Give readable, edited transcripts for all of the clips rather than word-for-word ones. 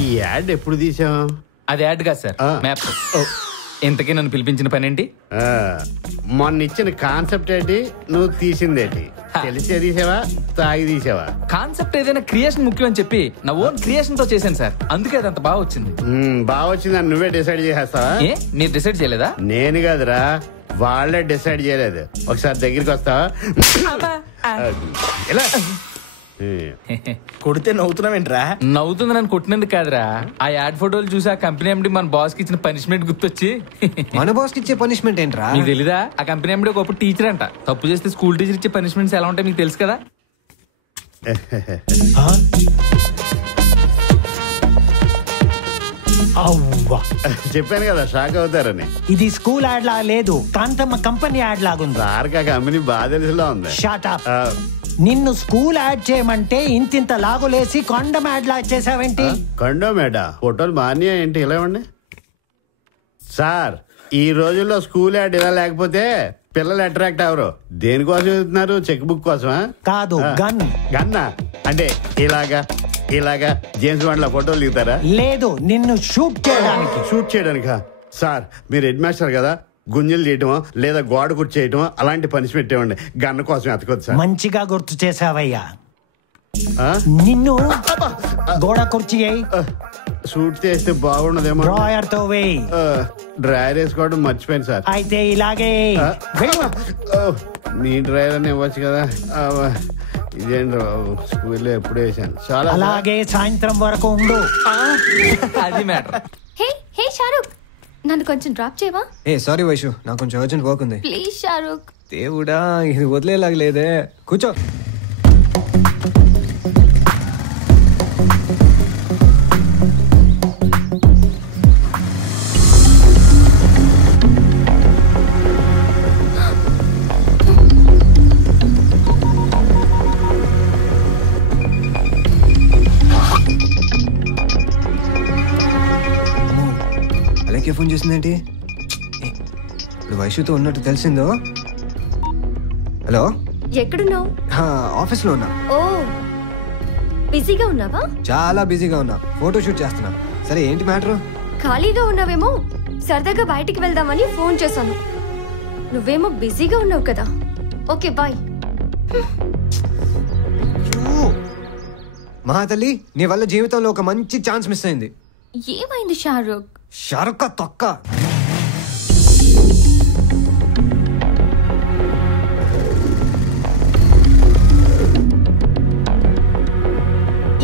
ఈ యాడ్ ఎప్పుడు తీసాం? అది యాడ్ కాదు సార్, మ్యాప్. ఇంతకీ నన్ను పిలిపించిన పని ఏంటి? మొన్న ఇచ్చిన కాన్సెప్ట్ ఏంటి, నువ్వు తీసిందేంటి? తెలిసే తీసావా, తాగి తీసావా? కాన్సెప్ట్ ఏదైనా క్రియేషన్ ముఖ్యం అని చెప్పి నా ఓన్ క్రియేషన్ తో చేశాను సార్, అందుకే అది అంత బాగా వచ్చింది. బాగా వచ్చిందని నువ్వే డిసైడ్ చేసేస్తావా? మీరు డిసైడ్ చేయలేదా? నేను కాదురా, వాళ్ళే డిసైడ్ చేయలేదు. ఒకసారి దగ్గరికి వస్తావా? ఎలా కొడితే నవ్వుతున్నావేంట్రా? నవ్వుతుంది నన్ను కొట్టినందుకు కాదురా, ఆ యాడ్ ఫోటోలు చూసి ఆ కంపెనీ ఎండి మన బాస్ కి ఇచ్చిన పనిష్మెంట్ గుర్తొచ్చి. మన బాస్ కి ఇచ్చే పనిష్మెంట్ ఏంట్రా? మీకు తెలీదా? ఆ కంపెనీ ఎండి ఒకప్పుడు టీచర్ అంట. తప్పు చేస్తే స్కూల్ టీచర్ ఇచ్చే పనిష్మెంట్స్ ఎలా ఉంటాయి మీకు తెలుసు కదా. చెప్పాను కదా షాక్ అవుతారని. ఇది స్కూల్ యాడ్ లా లేదు, కాంతమ్మ కంపెనీ యాడ్ లాగుంది. సార్కి ఆ కంపెనీ బాగా తెలిసిలా ఉంది. Shut up. నిన్ను స్కూల్ యాడ్ చేయమంటే ఇంతింత లాగులేసి కొండం యాడ్ లా చేసావేంటి? కొండం యాడా? ఫోటోలు బాగా ఏంటి ఇలా ఇవ్వండి సార్. ఈ రోజుల్లో స్కూల్ యాడ్ ఇలా లేకపోతే పిల్లలు అట్రాక్ట్ అవరు. దేనికోసం వెళ్తున్నారు? చెక్ బుక్ కోసమా? కాదు, గన్. గన్నా అంటే ఇలాగా ఇలాగా జేమ్స్ బాండ్ లో ఫోటోలు దిగుతారా? లేదు, నిన్ను షూట్ చేయడానికి. షూట్ చేయడానికా? సార్ మీరు హెడ్ మాస్టర్ కదా, గుంజలు చేయటమో లేదా గోడ కుర్చేయటమో అలాంటి పనిష్మెంట్ ఇవ్వండి. గన్న కోసం ఎతకొద్దు సార్. మంచిగా గుర్తు చేసావయ్యా. నిన్ను గోడ కుర్చీ షూట్ చేస్తే బాగుండదేమో. డ్రాయర్ తో వేయి. డ్రాయర్ వేసుకోవడం మర్చిపోయింది సార్. అయితే ఇలాగే నీ డ్రైవర్ అని ఇవ్వచ్చు కదా. ఇదేంటి స్కూల్లో ఎప్పుడు వేసాను. చాలా అలాగే సాయంత్రం వరకు ఉండు. అది మ్యాటర్. హే షారుఖ్, నన్ను కొంచెం డ్రాప్ చేయవా? సారీ వైషు, నాకు కొంచెం అర్జెంట్ వర్క్ ఉంది. ప్లీజ్ షారుఖ్. దేవుడా, ఇది వదిలేలాగలేదే. కూర్చో. అలాగే ఫోన్ చేసిందేంటి? ఇప్పుడు వైషుతో ఉన్నట్టు తెలిసిందో. హలో, ఎక్కడున్నావు? ఆఫీస్ లో ఉన్నా. ఓ, బిజీగా ఉన్నావా? చాలా బిజీగా ఉన్నా, ఫోటో షూట్ చేస్తున్నా. సరే ఏంటి మ్యాటర్? ఖాళీగా ఉన్నావేమో, సరదాగా బయటికి వెళ్దామని ఫోన్ చేశాను. నువ్వేమో బిజీగా ఉన్నావు కదా. Okay bye. మహాతల్లి, నీ వల్ల జీవితంలో ఒక మంచి ఛాన్స్ మిస్ అయింది. ఏమైంది షారుఖ్? షారుఖ్ తొక్క.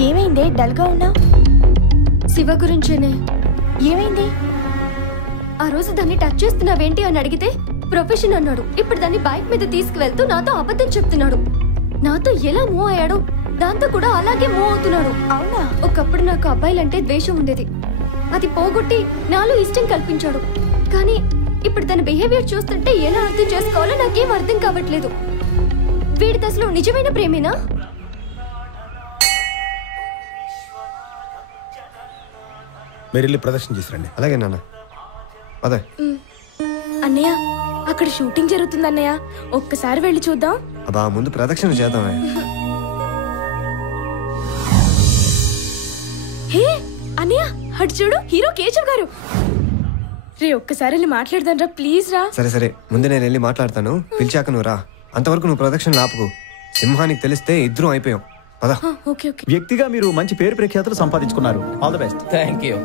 ఏమైంది డల్ గా ఉన్నా? శివ గురించేనే. ఏమైంది? ఆ రోజు దాన్ని టచ్ చేస్తున్నావేంటి అని అడిగితే ప్రొఫెషన్ అన్నాడు. ఇప్పుడు దాన్ని బైక్ మీద తీసుకువెళ్తూ నాతో అబద్ధం చెప్తున్నాడు. నాతో ఎలా మూవ్ అయ్యాడు, దాంతో కూడా అలాగే మూవ్ అవుతున్నాడు. అవునా? ఒకప్పుడు నాకు అబ్బాయిలంటే ద్వేషం ఉండేది, అది పోగొట్టి నాలో ఇష్టం కల్పించాడు. కానీ ఇప్పుడు తన బిహేవియర్ చూస్తుంటే ఎలా అర్థం చేసుకోవాలో నాకేం అర్థం కావట్లేదు. వీడి అసలు నిజమైన ప్రేమేనా? మీరు ప్రదర్శన చేసిరండి. అలాగే నాన్న. అదే అన్నయ్య, అక్కడ షూటింగ్ జరుగుతుంది అన్నయ్య, ఒక్కసారి వెళ్ళి చూద్దాం. అబ్బా, ముందు ప్రదక్షిణ చేద్దామే. హే అన్నయ్య, అటు చూడు, హీరో కేశవ్ గారు. రే ఒక్కసారి వెళ్ళి మాట్లాడదాం రా, ప్లీజ్ రా. సరే సరే, ముందు నేను వెళ్ళి మాట్లాడతాను, పిలిచాక నువ్వు రా. అంతవరకు నువ్వు ప్రదక్షిణ ఆపుకు. సింహానికి తెలిస్తే ఇద్దరం అయిపోయాం. పద. వ్యక్తిగా మీరు మంచి పేరు ప్రఖ్యాతులు సంపాదించుకున్నారు. All the best. Thank you.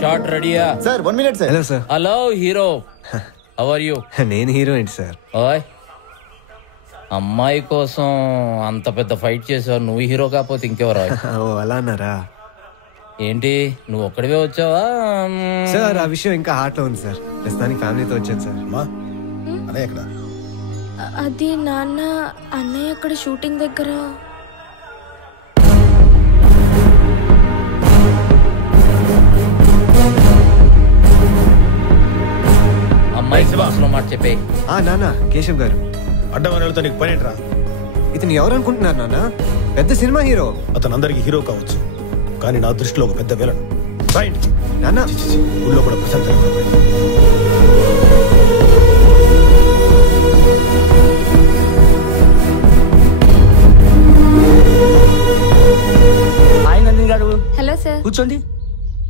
Short రెడీయా sir? 1 minute sir. Hello sir. Hello hero, how are you? నేను హీరో ఏంటి సార్? ఓయ్, అమ్మాయి కోసం అంత పెద్ద ఫైట్ చేసావు, నువ్వు హీరో కాకపోతే ఇంకెవరా? ఓ అలా అన్నారా? ఏంటి నువ్వు ఒక్కడివే వచ్చావా? సార్ ఆ విషయం ఇంకా హార్ట్ లో ఉంది సార్. ప్రస్తుతానికి ఫ్యామిలీతో వచ్చాను సార్. అన్నయ్య ఎక్కడ? అది నాన్న, అన్నయ్య అక్కడ షూటింగ్ దగ్గర. అమ్మాయి మనసులో మాట చెప్పే. నాన్న, కేశవ్ గారు. అడ్డమనేతో నీకు పని ఏంట్రా? ఇతను ఎవరు అనుకుంటున్నారు నాన్న? పెద్ద సినిమా హీరో. అతను అందరికి హీరో కావచ్చు, కానీ నా దృష్టిలో ఒక పెద్ద విలన్. నాన్న ఊళ్ళో కూడా ప్రశాంతంగా. Hello hello sir. కూర్చోండి.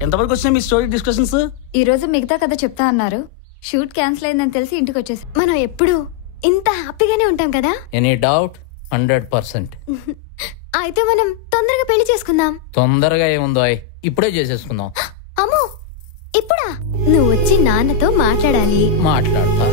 ఎంతవరకు వచ్చినాయి మీ స్టోరీ డిస్కషన్స్? ఈ రోజు మిగతా కథ చెప్తా అన్నారు. షూట్ క్యాన్సిల్ అయిందని తెలిసి ఇంటికి వచ్చేసి. మనం ఎప్పుడు ఇంత హ్యాపీగానే ఉంటాం కదా. Any doubt? 100%. అయితే మనం తొందరగా పెళ్లి చేసుకుందాం. తొందరగా ఏముందో ఇప్పుడే చేసేసుకుందాం. అమ్మో ఇప్పుడా? నువ్వు వచ్చి నాన్నతో మాట్లాడాలి. మాట్లాడతా.